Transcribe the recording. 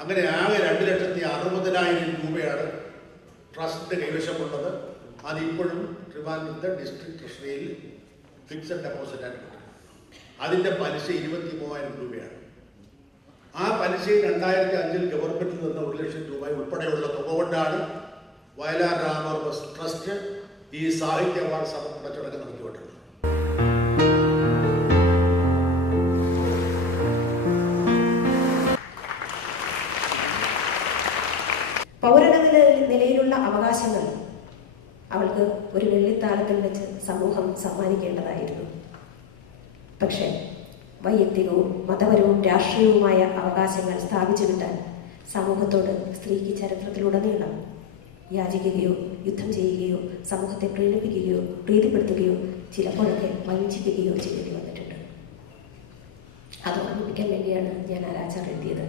അങ്ങനെ ആകെ 2,60,000 രൂപയാണ് ട്രസ്റ്റിൻ്റെ കൈവശമുള്ളത്. അതിപ്പോഴും ട്രിവാൻഡ്രത്തെ ഡിസ്ട്രിക്ട് ട്രഷറിയിൽ ഫിക്സഡ് ഡെപ്പോസിറ്റായിട്ട് കിട്ടും. അതിൻ്റെ പലിശ 23,000 രൂപയാണ്. ആ പലിശയിൽ 2005 ഗവൺമെൻറ്റിൽ നിന്ന് 1,00,000 രൂപ ഉൾപ്പെടെയുള്ള തുക കൊണ്ടാണ് വയലാർ രാമവർമ്മ ട്രസ്റ്റ് ഈ സാഹിത്യ അവാർഡ് സമർപ്പണ ചടങ്ങ് നടത്തിവിട്ടത്. പൗരനെന്ന നിലയിലുള്ള അവകാശങ്ങൾ അവൾക്ക് ഒരു വെള്ളിത്താളത്തിൽ വെച്ച് സമൂഹം സമ്മാനിക്കേണ്ടതായിരുന്നു. പക്ഷേ വൈയക്തികവും മതപരവും രാഷ്ട്രീയവുമായ അവകാശങ്ങൾ സ്ഥാപിച്ചു കിട്ടാൻ സമൂഹത്തോട് സ്ത്രീക്ക് ചരിത്രത്തിലുടനീളം യാചിക്കുകയോ യുദ്ധം ചെയ്യുകയോ സമൂഹത്തെ പ്രീണിപ്പിക്കുകയോ പ്രീതിപ്പെടുത്തുകയോ ചിലപ്പോഴൊക്കെ വഞ്ചിക്കുകയോ ചെയ്യേണ്ടി വന്നിട്ടുണ്ട്. അത് ഓർമ്മിപ്പിക്കാൻ വേണ്ടിയാണ് ഞാൻ ആ രാജാവ് എഴുതിയത്.